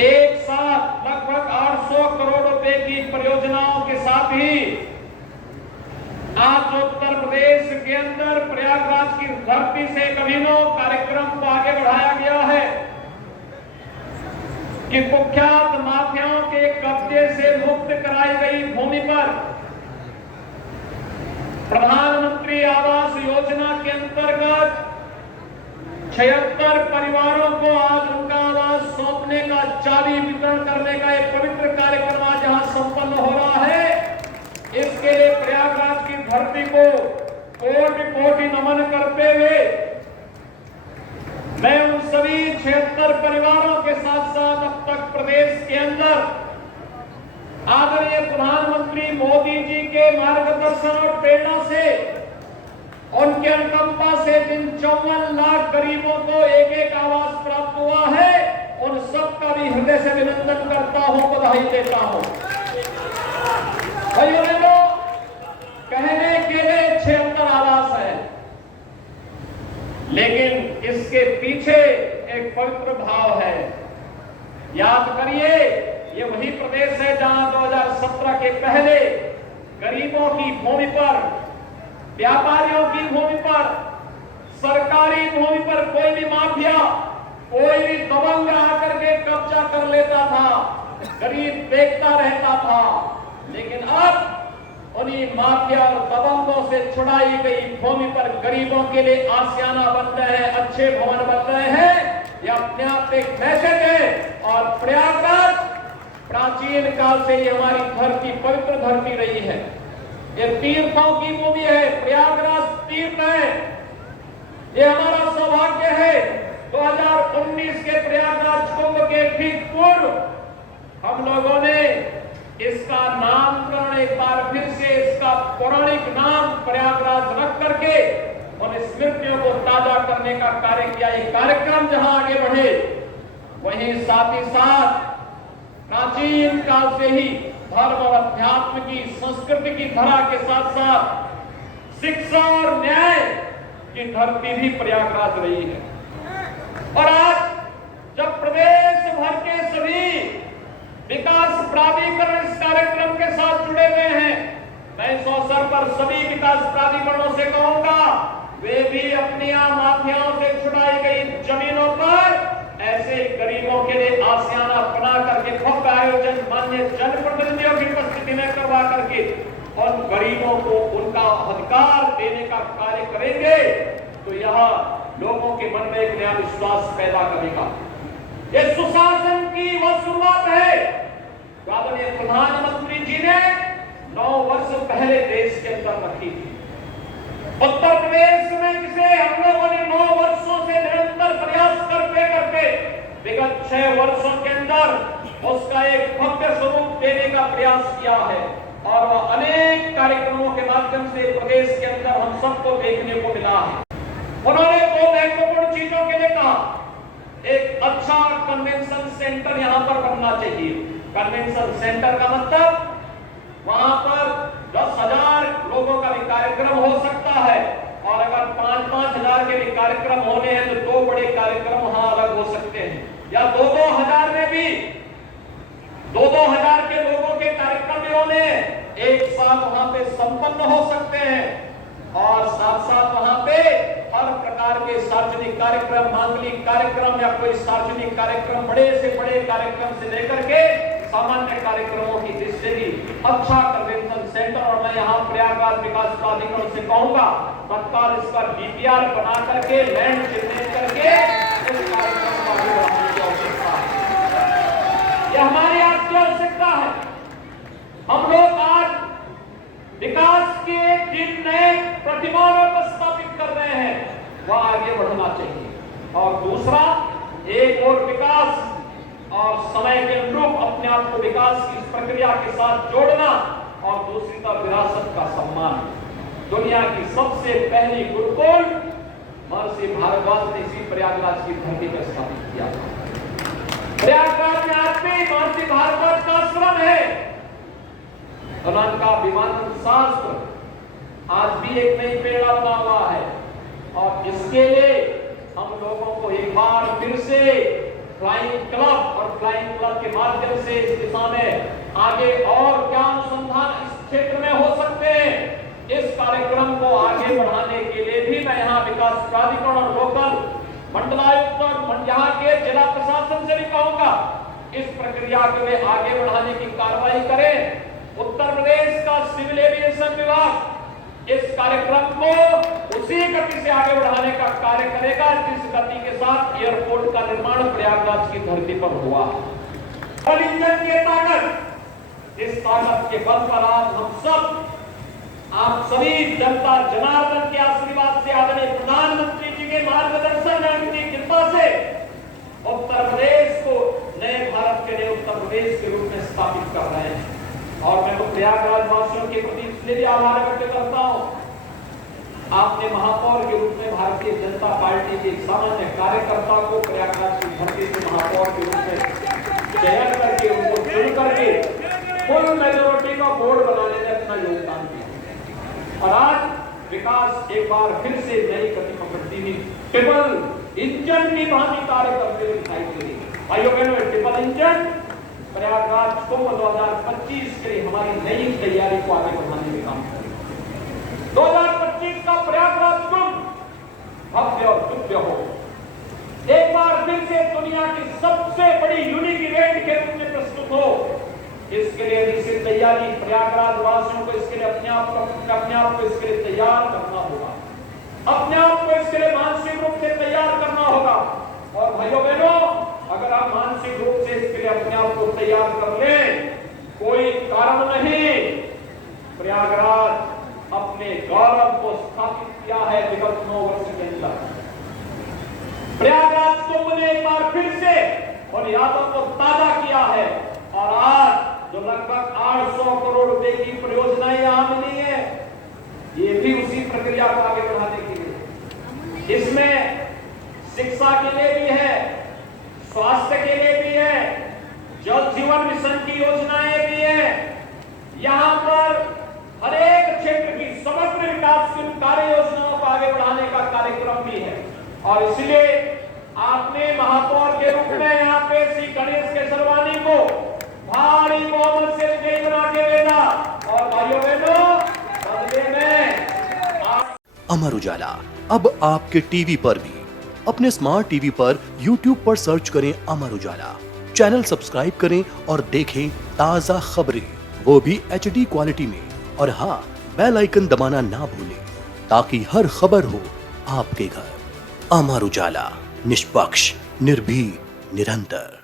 एक साथ लगभग 800 करोड़ रुपए की परियोजनाओं के साथ ही आज उत्तर प्रदेश के अंदर प्रयागराज की धरती से एक अभिनव कार्यक्रम को आगे बढ़ाया गया है कि कुख्यात माफियाओं के कब्जे से मुक्त कराई गई भूमि पर प्रधानमंत्री आवास योजना के अंतर्गत 76 परिवारों को आज उनका आवास सौंपने का चाबी वितरण करने का एक पवित्र कार्यक्रम आज यहां संपन्न हो रहा है। इसके लिए प्रयागराज की धरती को कोटि कोटि नमन करते हुए मैं उन सभी 76 परिवारों के साथ साथ अब तक प्रदेश के अंदर आदरणीय प्रधानमंत्री मोदी जी के मार्गदर्शन और प्रेरणा से उनके अनुकंपा से जिन 54 लाख गरीबों को एक एक आवास प्राप्त हुआ है, उन सबका भी हृदय से अभिनंदन करता हूं, बधाई देता हूं। भाइयों बहनों, कहने के लिए 76 आवास है, लेकिन इसके पीछे एक पवित्र भाव है। याद करिए, ये वही प्रदेश है जहां 2017 के पहले गरीबों की भूमि पर, व्यापारियों की भूमि पर, सरकारी भूमि पर कोई भी माफिया, कोई भी दबंग आकर के कब्जा कर लेता था, गरीब देखता रहता था। लेकिन अब उन्हीं माफिया और दबंगों से छुड़ाई गई भूमि पर गरीबों के लिए आशियाना बन रहे हैं, अच्छे भवन बन रहे हैं। यह अपने आप एक मैसेज है। और प्रयागराज प्राचीन काल से ये हमारी धरती, पवित्र धरती रही है। ये तीर्थों की भूमि है, प्रयागराज तीर्थ है। ये हमारा सौभाग्य है। 2019 के प्रयागराज कुंभ के ठीक पूर्व हम लोगों ने इसका नामकरण एक बार फिर से, इसका पौराणिक नाम प्रयागराज रख करके उन स्मृतियों को ताजा करने का कार्य किया। ये कार्यक्रम जहां आगे बढ़े, वहीं साथ ही साथ प्राचीन काल से ही धर्म और अध्यात्म की, संस्कृति की धरा के साथ साथ शिक्षा और न्याय की धरती भी प्रयागराज रही है। और आज जब प्रदेश भर के सभी विकास प्राधिकरण इस कार्यक्रम के साथ जुड़े हुए हैं, मैं इस अवसर पर सभी विकास प्राधिकरणों से कहूंगा, वे भी अपनी माफियाओं से छुड़ाई गई जमीनों पर ऐसे गरीबों के लिए आशियाना बना करके भव्य आयोजन माननीय जनप्रतिनिधियों की उपस्थिति में करवा करके उन गरीबों को उनका अधिकार देने का कार्य करेंगे, तो यह लोगों के मन में एक नया विश्वास पैदा करेगा। ये सुशासन की वह शुरुआत है जो आदरणीय प्रधानमंत्री जी ने 9 वर्ष पहले देश के अंदर रखी थी। उत्तर प्रदेश में जिसे हम लोगों ने 9 वर्षों से निरंतर प्रयास करते करते विगत 6 वर्षों के अंदर उसका एक भव्य स्वरूप देने का प्रयास किया है। और वह अनेक कार्यक्रमों के माध्यम से प्रदेश के अंदर हम सबको देखने को मिला है। उन्होंने 2 महत्वपूर्ण चीजों के लिए कहा। एक अच्छा कन्वेंशन सेंटर यहां पर बनना चाहिए। कन्वेंशन सेंटर का मतलब वहां पर 10,000 लोगों का भी कार्यक्रम हो सकता है, और अगर 5-5 हजार के भी कार्यक्रम होने हैं तो 2 बड़े कार्यक्रम वहां अलग हो सकते हैं, या 2-2 हजार में भी 2-2 हजार के लोगों के कार्यक्रम भी होने एक साथ वहां पे संपन्न हो सकते हैं। और साथ साथ वहां पे हर प्रकार के सार्वजनिक कार्यक्रम, मांगलिक कार्यक्रम या कोई सार्वजनिक कार्यक्रम, बड़े से बड़े कार्यक्रम से लेकर के सामान्य कार्यक्रमों की दृष्टि भी अच्छा कन्वेंशन सेंटर। और मैं यहाँ प्रयागराज विकास प्राधिकरण से कहूंगा, तत्काल इसका डीपीआर बना करके, लैंड चिन्हित करके इस कार्यक्रम को आगे बढ़ाने की आवश्यकता है। यह हमारी आज की आवश्यकता है। हम लोग आज विकास के जिन नए प्रतिमानों को स्थापित कर रहे हैं, वह आगे बढ़ना चाहिए। और दूसरा, एक और विकास और समय के अनुरूप अपने आप को विकास की प्रक्रिया के साथ जोड़ना, और दूसरी तरफ विरासत का सम्मान। दुनिया की सबसे पहली गुरुकुल महर्षि भारद्वाज ने इसी प्रयागराज की धरती पर स्थापित किया था। प्रयागराज में आज भी महर्षि भारद्वाज का आश्रम है। उनका विमानन शास्त्र आज भी एक नई प्रेरणा बना हुआ है। और इसके लिए हम लोगों को एक बार फिर से फ्लाइंग क्लब और फ्लाइंग क्लब के माध्यम से इस दिशा में आगे और क्या अनुसंधान इस क्षेत्र में हो सकते हैं, इस कार्यक्रम को आगे बढ़ाने के लिए भी मैं यहाँ विकास प्राधिकरण और लोकल मंडलायुक्त और यहाँ के जिला प्रशासन से भी कहूंगा, इस प्रक्रिया को वे आगे बढ़ाने की कार्रवाई करें। उत्तर प्रदेश का सिविल एविएशन विभाग इस कार्यक्रम को उसी गति से आगे बढ़ाने का कार्य करेगा जिस गति के साथ एयरपोर्ट का निर्माण प्रयागराज की धरती पर हुआ। और इंजन की ताकत, इस ताकत के बल पर आज हम सब, आप सभी जनता जनार्दन के आशीर्वाद से, आदरणीय प्रधानमंत्री जी के मार्गदर्शन और उनकी कृपा से उत्तर प्रदेश को नए भारत के लिए उत्तर प्रदेश के रूप में स्थापित कर रहे हैं। और मैं तो प्रयागराज वासियों के प्रति इसलिए भी आभार व्यक्त करता हूं, आपने महापौर के रूप में भारतीय जनता पार्टी के सामान्य कार्यकर्ता को प्रयागराज की धरती से महापौर के रूप में चयन करके उनको चुन करके फुल मेजोरिटी का बोर्ड बनाने में अपना योगदान दिया। और आज विकास एक बार फिर से नई गति पकड़ती हुई ट्रिपल इंजन की भांति कार्य करते हुए दिखाई दे रही है। भाइयों बहनों, ट्रिपल इंजन प्रयागराज कुंभ 2025 के लिए हमारी नई तैयारी को आगे बढ़ाने में काम करेगा। 2025 का प्रयागराज कुंभ भव्य और दिव्य हो, एक बार फिर से दुनिया की सबसे बड़ी यूनिक इवेंट के रूप में प्रस्तुत हो। इसके लिए निश्चित तैयारी प्रयागराज वासियों को इसके लिए अपने आप को इसके लिए तैयार करना होगा, अपने आप को इसके लिए मानसिक रूप से तैयार करना होगा। और भाइयों बहनों, अगर आप मानसिक रूप से इसके लिए अपने आप को तैयार कर लें, कोई कारण नहीं, प्रयागराज अपने गौरव को स्थापित किया है विगत 9 वर्ष के अंदर। प्रयागराज कुंभ ने एक बार फिर से उन यादों को ताजा किया है। और आज जो लगभग 800 करोड़ रुपए की परियोजनाएं यहां मिली है, ये भी उसी प्रक्रिया को आगे बढ़ाने के लिए, इसमें शिक्षा के लिए भी है, स्वास्थ्य के लिए भी है, जल जीवन मिशन की योजनाएं भी है। यहां पर हर एक क्षेत्र की समग्र विकास की कार्य योजनाओं को आगे बढ़ाने का कार्यक्रम भी है। और इसलिए आपने महापौर के रूप में यहाँ पे श्री गणेश केसरवानी को भारी बहुमत से विजयी बना के देना। और भाइयों बहनों, बदले में अमर उजाला अब आपके टीवी पर भी। अपने स्मार्ट टीवी पर YouTube पर सर्च करें अमर उजाला, चैनल सब्सक्राइब करें और देखें ताजा खबरें, वो भी HD क्वालिटी में। और हाँ, बेल आइकन दबाना ना भूलें ताकि हर खबर हो आपके घर। अमर उजाला, निष्पक्ष, निर्भीक, निरंतर।